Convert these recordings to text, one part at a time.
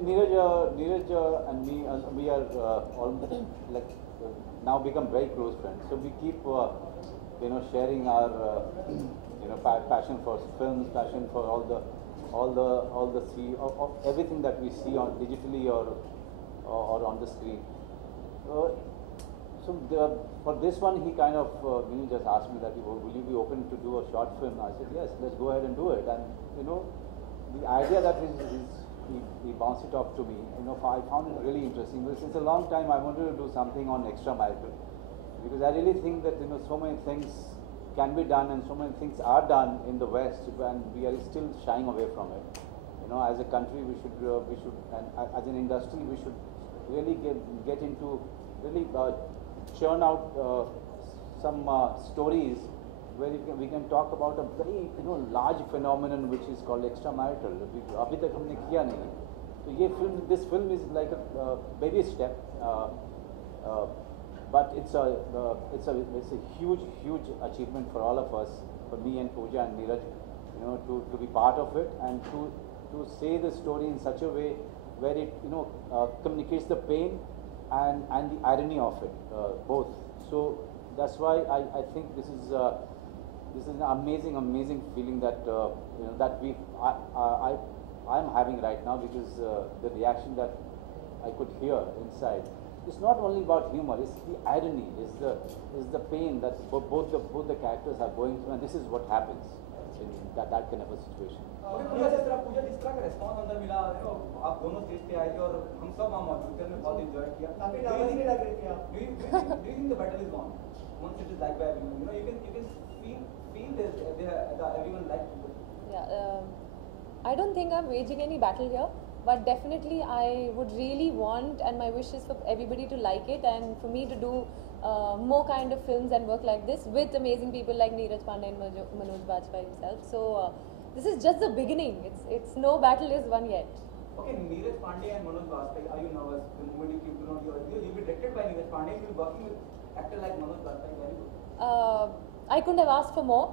Neeraj and me, we are almost like now become very close friends. So we keep, sharing our, passion for films, passion for all the see of everything that we see on digitally or on the screen. So for this one, he kind of just asked me that, will you be open to do a short film? I said yes, let's go ahead and do it. And the idea that he bounced it off to me. I found it really interesting. Because since a long time I wanted to do something on extramarital, because I really think that so many things can be done and so many things are done in the West, and we are still shying away from it. As a country, we should, and as an industry, we should really get into really churn out some stories where we can talk about a very large phenomenon which is called extramarital. अभी तक हमने किया नहीं है. So this film is like a baby step, but it's a huge achievement for all of us, for me and Pooja and Neeraj, to be part of it and to say the story in such a way where it communicates the pain and the irony of it, both. So that's why I think this is an amazing feeling that I'm having right now, because the reaction that I could hear inside. It's not only about humor; it's the irony, it's the pain that both the characters are going through, and this is what happens in that kind of a situation. पूजा जिस तरह का response अंदर मिला, आप दोनों stage पे आए थे और हम सब वहाँ मौजूद थे, हमने बहुत एंजॉय किया. काफी नर्वस भी लग रही थी आप. Do you think the battle is won? Once it is liked by everyone, you can feel this, everyone liked it. Yeah, I don't think I'm waging any battle here, but definitely I would really want, and my wish is for everybody to like it and for me to do more kind of films and work like this with amazing people like Neeraj Pandey and Manoj Bajpayee himself. So this is just the beginning. It's no battle is won yet. Okay, Neeraj Pandey and Manoj Bajpayee, are you nervous? The moment you came to know you'll be directed by Neeraj Pandey, you'll be working with actor like Manoj Bajpayee. Very good. I couldn't have asked for more.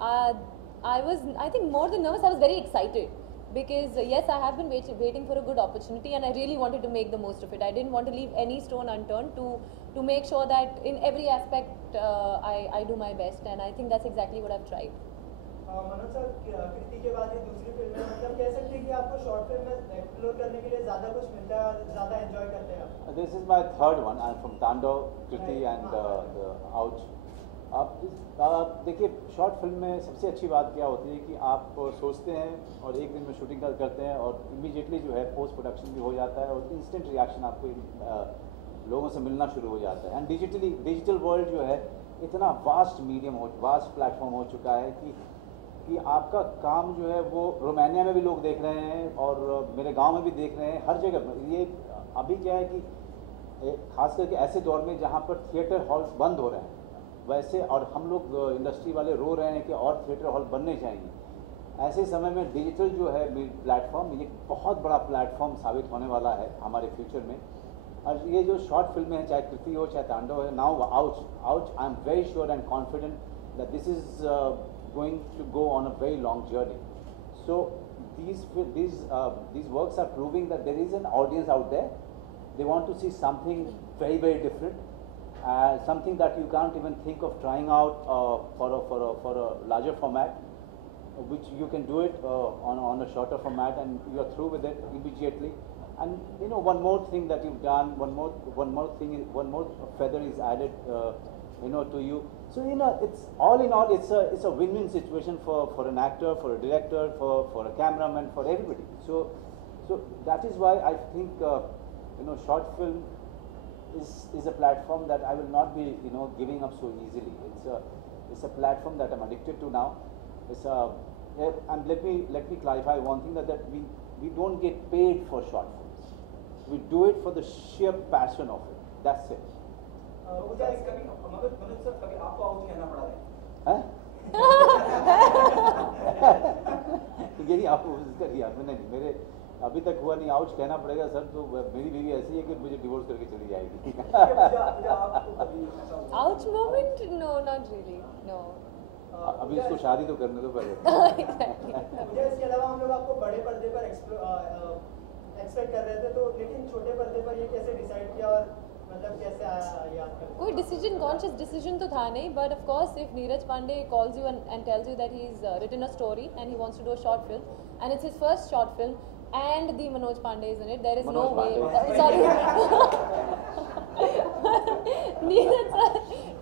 I think more than nervous, I was very excited. Because yes, I have been waiting for a good opportunity, and I really wanted to make the most of it. I didn't want to leave any stone unturned to make sure that in every aspect I do my best, and I think that's exactly what I've tried. Manoj sir, Kriti के बाद ये दूसरी film है, मतलब कह सकते हैं कि आपको शॉर्ट फिल्म में एक्सप्लोर करने के लिए ज़्यादा कुछ मिलता है और ज़्यादा एंजॉय करते हैं आप. This is my third one. I'm from Tandav, Kriti and Ouch. आप देखिए, शॉर्ट फिल्म में सबसे अच्छी बात क्या होती है कि आप सोचते हैं और एक दिन में शूटिंग करते हैं और इमीडिएटली जो है पोस्ट प्रोडक्शन भी हो जाता है और इंस्टेंट रिएक्शन आपको लोगों से मिलना शुरू हो जाता है. एंड डिजिटल वर्ल्ड जो है इतना वास्ट मीडियम वास्ट प्लेटफॉर्म हो चुका है कि आपका काम जो है वो रोमानिया में भी लोग देख रहे हैं और मेरे गांव में भी देख रहे हैं, हर जगह. ये अभी क्या है कि खास करके ऐसे दौर में जहाँ पर थिएटर हॉल्स बंद हो रहे हैं वैसे, और हम लोग इंडस्ट्री वाले रो रहे हैं कि और थिएटर हॉल बनने चाहिए, ऐसे समय में डिजिटल जो है प्लेटफॉर्म ये बहुत बड़ा प्लेटफॉर्म साबित होने वाला है हमारे फ्यूचर में. और ये जो शॉर्ट फिल्में हैं, चाहे कृति हो चाहे तांडव है, now ouch I am very sure and confident that this is going to go on a very long journey. So these works are proving that there is an audience out there. They want to see something very different, something that you can't even think of trying out for a larger format, which you can do it on a shorter format and you are through with it immediately. And one more thing that you've done, one more feather is added to you. So it's all in all, it's a win-win situation for an actor, for a director, for a cameraman, for everybody. So that is why I think short film is a platform that I will not be giving up so easily. It's a platform that I'm addicted to now. And let me clarify one thing, that we don't get paid for short films. We do it for the sheer passion of it. That's it. Manoj sir, कभी आपको out कहना पड़ा है? यही आप करिए, मैंने मेरे अभी तक हुआ नहीं. आउट कहना पड़ेगा सर, तो मेरी बीवी ऐसी है कि मुझे डिवोर्स करके चली जाएगी. Out moment? No, not really, no. अभी इसको शादी तो करने दो पहले. इसके अलावा हम लोग आपको बड़े पर्दे पर एक्सपेक्ट कर रहे थे, तो लेकिन छोटे पर्दे पर ये कैसे डिसाइड किया और मतलब कैसे आया ये आपके? कोई डिसीजन, कॉन्शियस डिसीजन तो था नहीं, but of course if Neeraj Pandey calls you and tells you that he's written a story and he wants to do a short film and it's his first short film and the Manoj Pandey is in it, there is no Manoj way. Pandey. Sorry.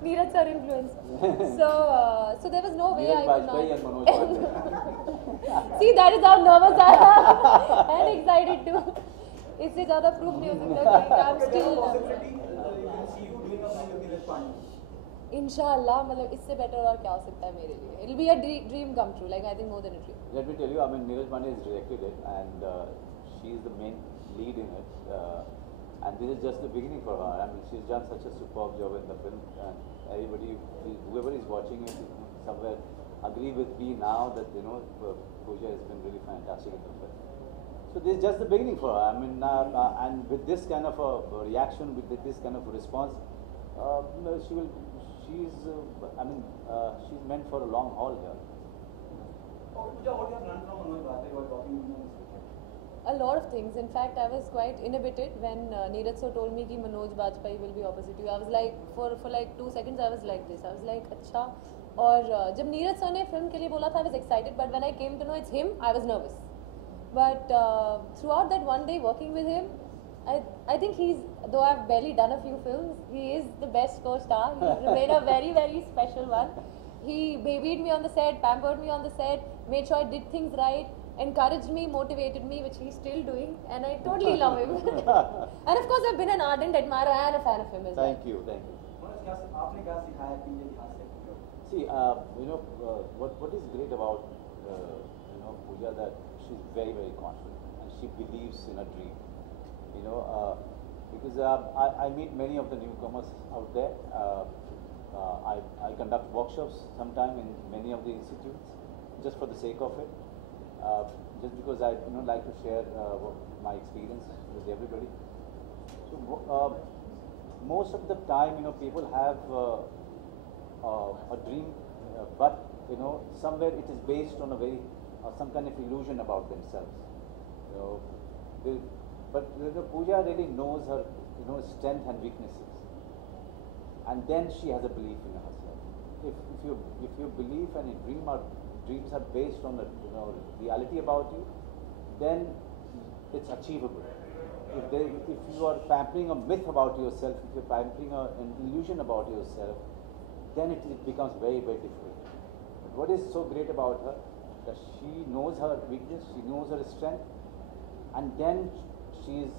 Neeraj sir influence. So there was no way I Neeraj could Bajpayee and not. Manoj Pandey. See, that is how nervous I am and excited too. इससे ज़्यादा proof नहीं हो सकता कि I'm still. possibility we will see you doing a film with Neeraj Pandey. इंशाल्लाह, मतलब इससे better और क्या हो सकता है मेरे लिए. It'll be a dream come true. Like I think more than a dream. Let me tell you, I mean, Neeraj Pandey has directed it, and she is the main lead in it. And this is just the beginning for her. I mean, she's done such a superb job in the film, and everybody, whoever is watching it, somewhere agree with me now that Pooja has been really fantastic in the film. So this is just the beginning for her. I mean, and with this kind of a reaction, with this kind of a response, she's meant for a long haul here. Pooja, what you have learned from Manoj Bajpayee while working with him? A lot of things. In fact, I was quite inhibited when Neeraj sir told me that Manoj Bajpayee will be opposite you. I was like, for like 2 seconds, I was like this. I was like, अच्छा. और जब Neeraj sir ने film के लिए बोला था, I was excited. But when I came to know it's him, I was nervous. But throughout that one day working with him, I think though I've barely done a few films, he is the best co-star. He remained a very, very special one. He babied me on the set, pampered me on the set, made sure I did things right, encouraged me, motivated me, which he's still doing, and I totally love him. And of course, I've been an ardent admirer and a fan of him as well. Thank you, thank you. Manoj, आपने क्या सिखाया कि ये ध्यान से करो? See, what is great about Pooja, that she's very, very confident and she believes in a dream. Because I meet many of the newcomers out there. I conduct workshops sometime in many of the institutes, just for the sake of it. Just because I like to share my experience with everybody. So most of the time, people have a dream, but somewhere it is based on a very some kind of illusion about themselves. But Pooja really knows her strength and weaknesses, and then she has a belief in herself. If you believe and your dreams are based on the reality about you, then it's achievable. If you are pampering a myth about yourself, if you're pampering an illusion about yourself, then it becomes very, very difficult. But what is so great about her, that she knows her weakness, she knows her strength, and then she's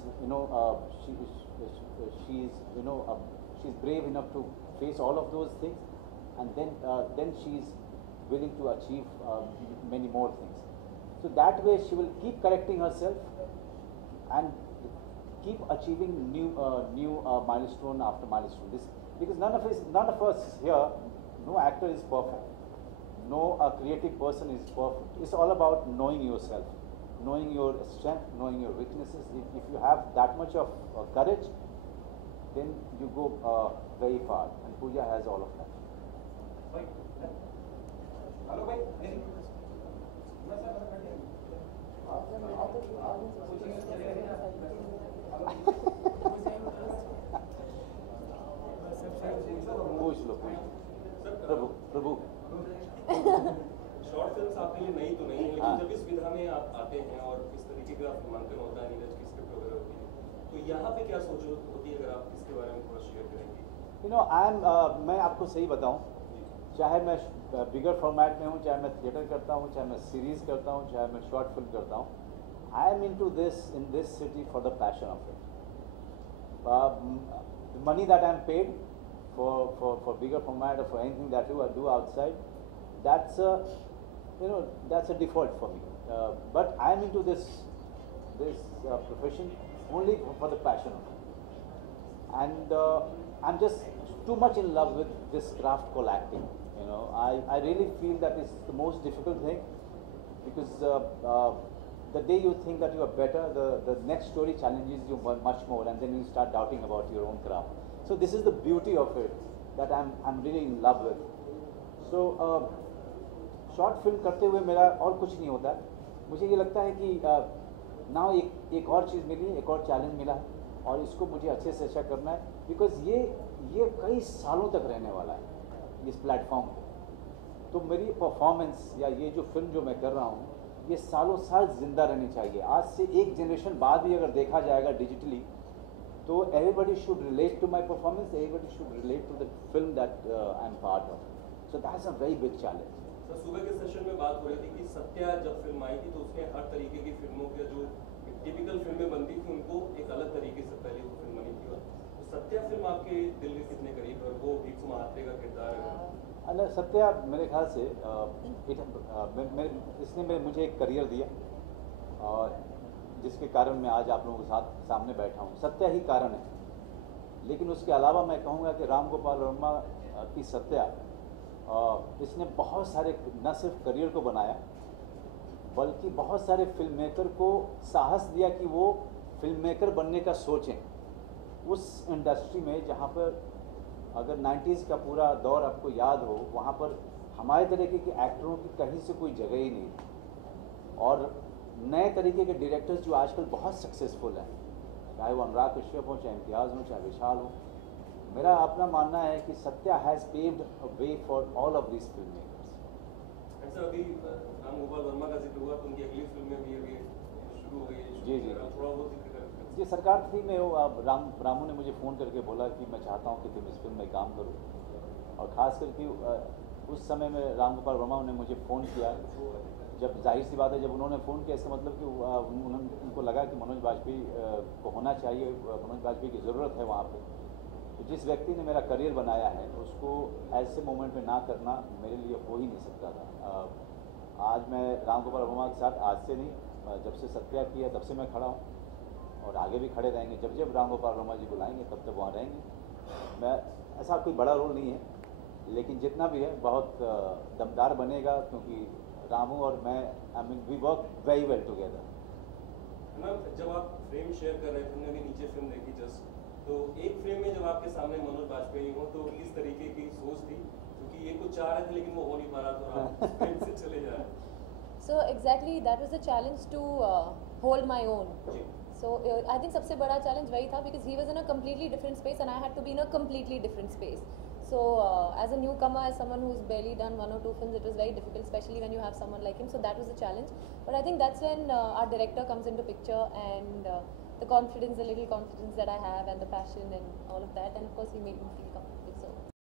brave enough to face all of those things, and then she's willing to achieve many more things. So that way she will keep correcting herself and keep achieving new milestone after milestone. Because none of us here, no actor is perfect, no creative person is perfect. It's all about knowing yourself, knowing your strength, knowing your weaknesses. If you have that much of courage, then you go very far. And Pooja has all of that. Hello भाई, पूछ लो प्रभु। Short films आपके लिए नई तो नहीं है, लेकिन जब इस विधा में आप आते हैं और इस तरीके का फिल्मांकन होता है, नीरज की स्क्रिप्ट वगैरह होती है, तो यहाँ पे क्या सोच होती है, अगर आप इसके बारे में थोड़ा शेयर करेंगे? मैं आपको सही बताऊं, चाहे मैं बिगर फॉर्मेट में हूँ, चाहे मैं थिएटर करता हूँ, चाहे मैं सीरीज करता हूँ, चाहे मैं शॉर्ट फिल्म करता हूँ, I am into this in this city for the passion of it. The money that I'm paid for bigger format or for anything that I do outside, that's a default for me. But I'm into this profession only for the passion of it, and I'm just too much in love with this craft called acting. I really feel that it's the most difficult thing, because the day you think that you are better, the next story challenges you much more, and then you start doubting about your own craft. So this is the beauty of it, that I'm really in love with. So short film करते हुए मेरा और कुछ नहीं होता. मुझे ये लगता है कि ना एक और चीज़ मिली है, एक और चैलेंज मिला है और इसको मुझे अच्छे से अच्छा करना है, बिकॉज ये कई सालों तक रहने वाला है इस प्लेटफॉर्म पे। तो मेरी परफॉर्मेंस या ये जो फिल्म जो मैं कर रहा हूँ ये सालों साल जिंदा रहनी चाहिए। आज से एक जनरेशन बाद भी अगर देखा जाएगा डिजिटली तो everybody should relate to my performance, everybody should relate to the film that I'm part of. So that's a very big challenge. Sir सुबह के सेशन में बात हो रही थी कि सत्या जब फिल्म आई थी तो उसमें हर तरीके की फिल्मों के जो टिपिकल फिल्में बनती थी उनको एक अलग तरीके से पहले वो फिल्म बनी थी। तो सत्या फिल्म आपके दिल के कितने करीब है और वो भीख महात्रे का किरदार है? सत्या मेरे ख्याल से इसने मुझे एक करियर दिया और जिसके कारण मैं आज आप लोगों के साथ सामने बैठा हूँ। सत्या ही कारण है, लेकिन उसके अलावा मैं कहूँगा कि राम गोपाल वर्मा की सत्या इसने बहुत सारे न सिर्फ करियर को बनाया बल्कि बहुत सारे फिल्म मेकर को साहस दिया कि वो फिल्म मेकर बनने का सोचें। उस इंडस्ट्री में जहाँ पर अगर 90s का पूरा दौर आपको याद हो, वहाँ पर हमारे तरीके के एक्टरों की कहीं से कोई जगह ही नहीं थी और नए तरीके के डायरेक्टर्स जो आजकल बहुत सक्सेसफुल हैं, चाहे वो अनुराग कश्यप हो, चाहे इम्तियाज़ हो, चाहे विशाल हो, मेरा अपना मानना है कि Satya has paved a way for all of these film makers. अच्छा, अभी राम गोपाल वर्मा का जिक्र हुआ तो उनकी अगली फिल्म में भी अभी शुरू हो गई है। जी थोड़ा बहुत जिक्र करें। जी, सरकार थी में अब रामू ने मुझे फ़ोन करके बोला कि मैं चाहता हूँ कि तुम इस फिल्म में काम करो और ख़ास करके उस समय में राम गोपाल वर्मा ने मुझे फ़ोन किया। जब जाहिर सी बात है जब उन्होंने फ़ोन किया इसका मतलब कि उनको लगा कि मनोज बाजपेयी को होना चाहिए, मनोज बाजपेयी की ज़रूरत है वहाँ पे। तो जिस व्यक्ति ने मेरा करियर बनाया है उसको ऐसे मोमेंट में ना करना मेरे लिए हो ही नहीं सकता था। आज मैं राम गोपाल वर्मा के साथ आज से नहीं, जब से सत्या किया तब से मैं खड़ा हूँ और आगे भी खड़े रहेंगे। जब जब राम गोपाल वर्मा जी बुलाएंगे तब तक वहाँ रहेंगे। मैं ऐसा कोई बड़ा रोल नहीं है लेकिन जितना भी है बहुत दमदार बनेगा क्योंकि रामू और मैं we work very well together. Ma'am, जब आप फ्रेम शेयर कर रहे थे, हमने भी नीचे फिल्म देखी जस्ट, तो एक फ्रेम में जब आपके सामने मनोज बाजपेयी हो तो किस तरीके की सोच थी? क्योंकि ये कुछ चाह रहे थे लेकिन वो हो नहीं पा रहा था, आप फ्रेम से चले जा रहे। So exactly that was the challenge to hold my own. So I think सबसे बड़ा challenge वही था because he was in a completely different space and I had to be in a completely different space. So as a newcomer, as someone who's barely done 1 or 2 films, it was very difficult, especially when you have someone like him. So that was a challenge. But I think that's when our director comes into picture and the confidence, the little confidence that I have and the passion and all of that. And of course, he made me feel comfortable. So